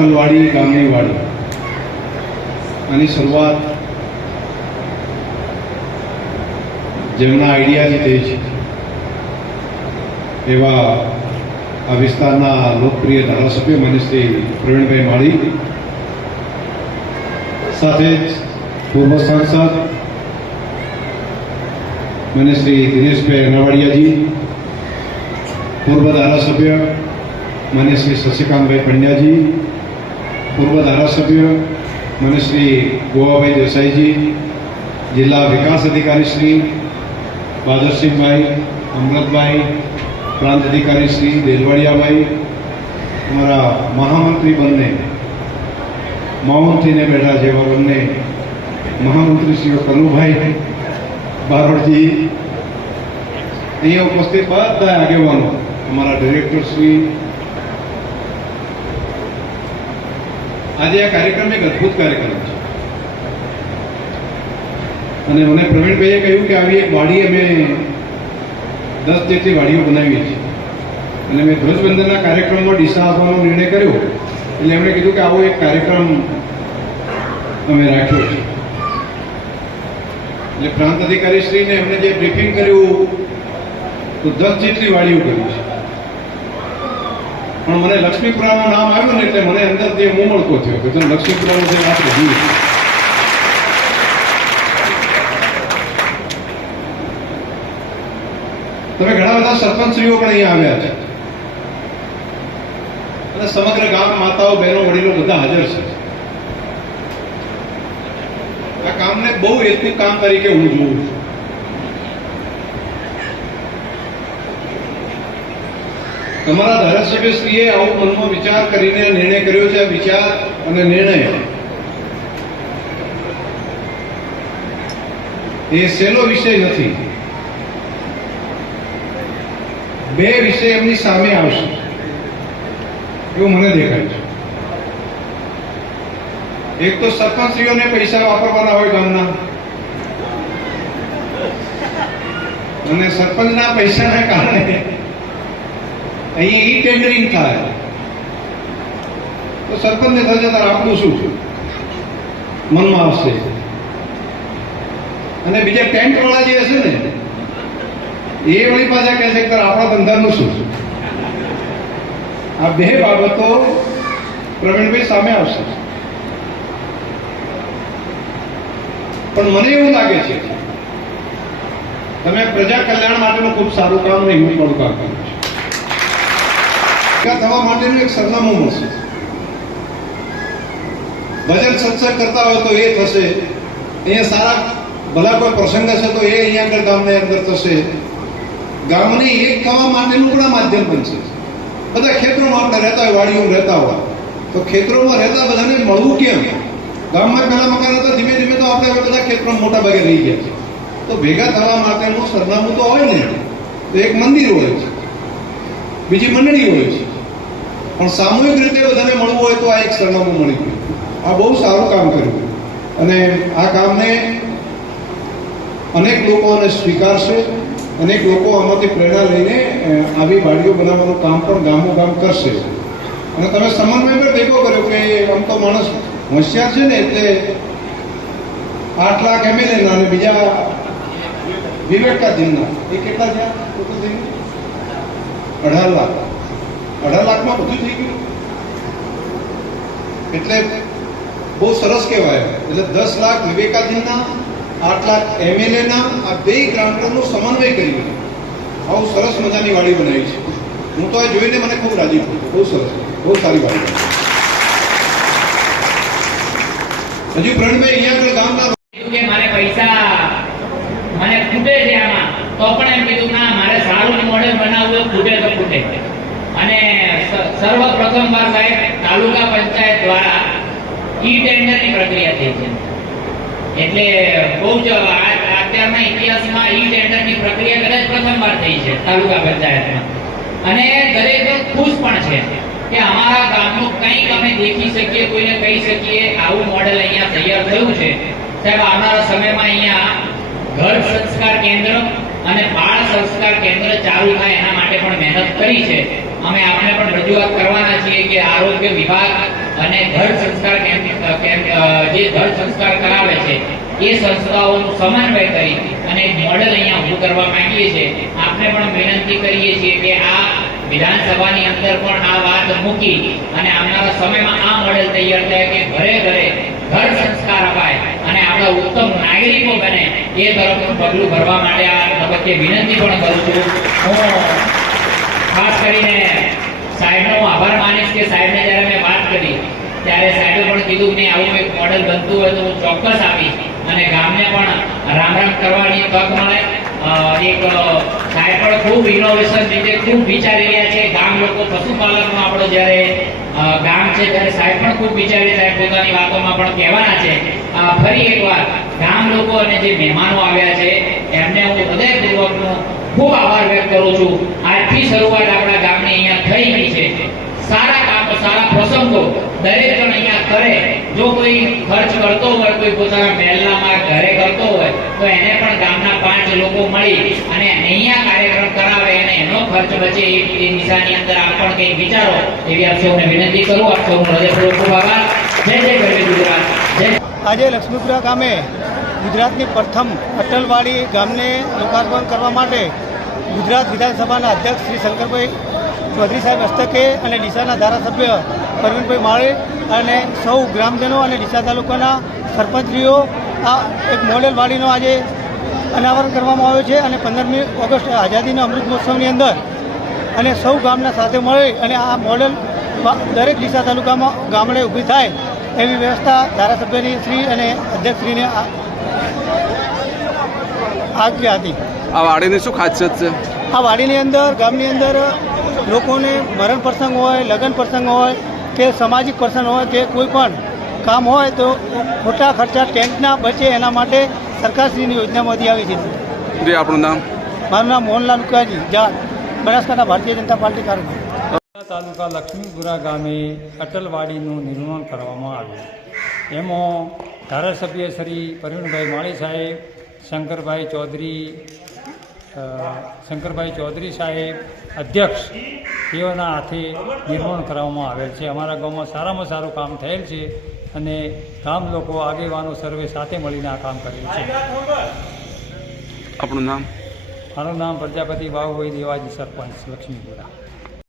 રાખલવાડી ગામની વાડી. આની શરૂઆત જેમના આઈડિયાથી થઈ છે એવા આ વિસ્તારના લોકપ્રિય ધારાસભ્ય શ્રી પ્રવીણભાઈ માળી. સાથે જ પૂર્વ સાંસદ માન્ય દિનેશભાઈ અનાવાડિયાજી, પૂર્વ ધારાસભ્ય શ્રી શશિકાંતભાઈ પંડ્યાજી પૂર્વ ધારાસભ્ય મને શ્રી ગોવાભાઈ દેસાઈજી, જિલ્લા વિકાસ અધિકારી શ્રી બાદરસિંહભાઈ અમૃતભાઈ, પ્રાંત અધિકારી શ્રી દેલવાડિયાભાઈ, અમારા મહામંત્રી બંને મહામંત્રીને બેઠા જેવા બંને મહામંત્રી શ્રી કનુભાઈ બારોડજી. અહીંયા ઉપસ્થિત બધા આગેવાનો, અમારા ડિરેક્ટર શ્રી આજે આ કાર્યક્રમ એક અદ્ભુત કાર્યક્રમ છે. અને મને પ્રવીણભાઈએ કહ્યું કે આવી એક વાડી અમે દસ જેટલી વાડીઓ બનાવીએ છીએ. અને મેં ધ્વજવંદનના કાર્યક્રમમાં ડીસા આપવાનો નિર્ણય કર્યો. એટલે એમણે કીધું કે આવો એક કાર્યક્રમ અમે રાખ્યો છે. એટલે પ્રાંત અધિકારી શ્રીને એમણે જે બ્રીફિંગ કર્યું, તો દસ જેટલી વાડીઓ કરી છે. પણ મને લક્ષ્મીપુરાનું નામ આવ્યું ને એટલે મને અંદરથી મળતો થયો કે ચલો લક્ષ્મીપુરાનું જે વાત રહી તમે ઘણા બધા સરપંચશ્રીઓ પણ અહીંયા આવ્યા છે. અને સમગ્ર ગામ માતાઓ, બહેનો, વડીલો બધા હાજર છે. આ કામને બહુ એથિક કામ તરીકે હું જોઉં છું. તમારા ધારાસભ્યશ્રીએ આવો મનમાં વિચાર કરીને નિર્ણય કર્યો છે વિચાર અને નિર્ણય. એ સહેલો વિષય નથી? બે વિષય એમની સામે આવશે. એવું મને દેખાય છે. એક તો સરપંચશ્રીઓને પૈસા વાપરવાના હોય ગામના. અને સરપંચના પૈસાના કારણે અહીં ઈ ટેન્ડરિંગ થાય. તો સરપંચને થશે તારે આપણું શું મનમાં આવશે. અને બીજા ટેન્ટ વાળા જે હશે ને, એ વળી પાછા કહે છે કે આપણા ધંધાનું શું આ બે બાબતો પ્રવીણભાઈ સામે આવશે. પણ મને એવું લાગે છે, તમે પ્રજા કલ્યાણ માટેનું ખૂબ સારું કામ નહીં હું કામ કર્યું છે. ભેગા થવા માટેનું એક સરનામું મળશે. ભજન સત્સંગ કરતા હોય તો એ થશે. અહીંયા સારા, ભલા કોઈ પ્રસંગ હશે તો એ અહીંયા આગળ ગામની અંદર થશે. ગામને એક થવા માટેનું પણ માધ્યમ બનશે. બધા ખેતરોમાં આપણે રહેતા હોય, વાડીઓમાં રહેતા હોય, તો ખેતરોમાં રહેતા બધાને મળવું કેમ? ગામમાં પહેલા મકાન હતા, ધીમે ધીમે તો આપણે હવે બધા ખેતરોમાં મોટા ભાગે રહી ગયા છે. તો ભેગા થવા માટેનું સરનામું તો હોય ને, તો એક મંદિર હોય છે. બીજી મંડળી હોય છે. પણ સામૂહિક રીતે બધાને મળવું હોય તો આ એક સરનામું મળી ગયું. આ બહુ સારું કામ કર્યું. અને આ કામને અનેક લોકો આને સ્વીકારશે, અનેક લોકો આમાંથી પ્રેરણા લઈને આવી વાડીઓ બનાવવાનું કામ પણ ગામો ગામ કરશે. અને તમે સમન્વય પર દેખો કર્યો કે આમ તો માણસ હોશિયાર છે ને એટલે આઠ લાખ એમએલએ ના અને બીજા વિવેકાધીનના એ કેટલા થયા? અઢાર લાખ. અઢાર લાખમાં બધું થઈ ગયું. એટલે બહુ સરસ કહેવાય. એટલે દસ લાખ વિવેકાધીનના આઠ લાખ એમએલએના, આ બે ગ્રાન્ટોનો સમન્વય કર્યો આવું સરસ મજાની વાડી બનાવી છે. હું તો આ જોઈને મને ખૂબ રાજી થયું. બહુ સરસ. બહુ સારી વાડી. હજુ પ્રણભાઈ અહીંયા આગળ ગામના કે મારે પૈસા મને ખૂટે છે આમાં. તો પણ એમ કીધું ના, મારે સારું મોડેલ બનાવવું ખૂટે તો ખૂટે. અને સ- સર્વપ્રથમ વાર સાહેબ તાલુકા પંચાયત દ્વારા ઈ ટેન્ડરની પ્રક્રિયા થઈ છે. એટલે બહુ જ અત્યારના ઇતિહાસમાં ઈ ટેન્ડરની પ્રક્રિયા કદાચ પ્રથમ વાર થઈ છે તાલુકા પંચાયતમાં. અને દરેક ખુશ પણ છે કે અમારા ગામનું કંઈક અમે દેખી શકીએ, કોઈને કહી શકીએ, આવું મોડેલ અહીંયા તૈયાર થયું છે. સાહેબ, આવનારા સમયમાં અહીંયા ઘર સંસ્કાર કેન્દ્ર અને બાળ સંસ્કાર કેન્દ્ર ચાલુ થાય એના માટે પણ મહેનત કરી છે. અમે આપણે પણ રજૂઆત કરવાના છીએ કે આરોગ્ય વિભાગ અને ઘર સંસ્કાર જે ઘર સંસ્કાર કરાવે છે, એ સંસ્થાઓનું સમન્વય કરી અને એક મોડેલ અહીંયા ઊભું કરવા માંગીએ છીએ. આપને પણ વિનંતી કરીએ છીએ કે આ વિધાનસભાની અંદર પણ આ વાત મૂકી અને આવનારા સમયમાં આ મોડેલ તૈયાર થાય કે ઘરે ઘરે ઘર સંસ્કાર અપાય અને આપણા ઉત્તમ નાગરિકો બને, એ તરફનું પગલું ભરવા માટે આ તબક્કે વિનંતી પણ કરું છું. હું ખાસ કરીને સાહેબનો હું આભાર માનીશ કે સાહેબને જ્યારે મેં વાત કરી, ત્યારે સાહેબે પણ કીધું કે આવું એક મોડેલ બનતું હોય તો હું ચોક્કસ આપીશ અને ગામને પણ રામ રામ કરવાની તક મળે. એક સાહેબ પણ ખૂબ ઇનોવેશન રીતે ખૂબ વિચારી રહ્યા છે. ગામ લોકો પશુપાલકનો આપણો જ્યારે ગામ છે, ત્યારે સાહેબ પણ ખૂબ વિચારી સાહેબ પોતાની વાતોમાં પણ કહેવાના છે. ફરી એકવાર ગામ લોકો અને જે મહેમાનો આવ્યા છે, એમને હું હૃદયપૂર્વકનો ખૂબ આભાર વ્યક્ત કરું છું. આજથી શરૂઆત આપણા ગામની અહીંયા થઈ ગઈ છે. સારા કામ, સારા પ્રસંગો દરેક જણ અહીંયા કરે. જો કોઈ ખર્ચ કરતો હોય, કોઈ પોતાના મહેલનામાં ઘરે કરતો હોય, તો એને પણ ગામના પાંચ લોકો મળી અને અહીંયા કાર્યક્રમ કરાવે અને એનો ખર્ચ બચે એ દિશાની અંદર આપ પણ કંઈક વિચારો. એવી આપ સૌને વિનંતી કરું. આપ સૌનો હૃદયપૂર્વક ખૂબ આભાર. જય જય ગરવી ગુજરાત. જય આજે લક્ષ્મીપુરા ગામે ગુજરાતની પ્રથમ અટલવાડી ગામને લોકાર્પણ કરવા માટે ગુજરાત વિધાનસભાના અધ્યક્ષ શ્રી શંકરભાઈ ચૌધરી સાહેબ હસ્તકે અને ડીસાના ધારાસભ્ય પરવીનભાઈ માળે અને સૌ ગ્રામજનો અને ડીસા તાલુકાના સરપંચશ્રીઓ આ એક મોડેલ વાડીનો આજે અનાવરણ કરવામાં આવ્યો છે અને પંદરમી ઓગસ્ટ આઝાદીના અમૃત મહોત્સવની અંદર અને સૌ ગામના સાથે મળી અને આ મોડેલ દરેક ડીસા તાલુકામાં ગામડે ઊભી થાય એવી વ્યવસ્થા ધારાસભ્યની શ્રી અને અધ્યક્ષશ્રીને આજ્ઞા હતી આ વાડીની શું ખાસિયત છે? આ વાડીની અંદર ગામની અંદર લોકોને મરણ પ્રસંગ હોય લગ્ન પ્રસંગ હોય કે સામાજિક પ્રસંગ હોય કે કોઈ પણ કામ હોય તો ખોટા ખર્ચા ટેન્ટના બચે એના માટે સરકારશ્રીની યોજનામાંથી આવી છે. જે આપણું નામ? મારું નામ મોહનલાલ મુકાજી જાત બનાસકાંઠા ભારતીય જનતા પાર્ટી કાર્યક્રમ તાલુકા લક્ષ્મીપુરા ગામે અટલવાડીનું નિર્માણ કરવામાં આવ્યું. એમાં ધારાસભ્ય શ્રી પ્રવીણભાઈ માળી સાહેબ શંકરભાઈ ચૌધરી શંકરભાઈ ચૌધરી સાહેબ અધ્યક્ષ તેઓના હાથે નિર્માણ કરવામાં આવેલ છે. અમારા ગામમાં સારામાં સારું કામ થયેલ છે અને ગામ લોકો આગેવાનો સર્વે સાથે મળીને આ કામ કરેલ છે. આપણું નામ? મારું નામ પ્રજાપતિ બાહુભાઈ દેવાજી સરપંચ લક્ષ્મીપુરા.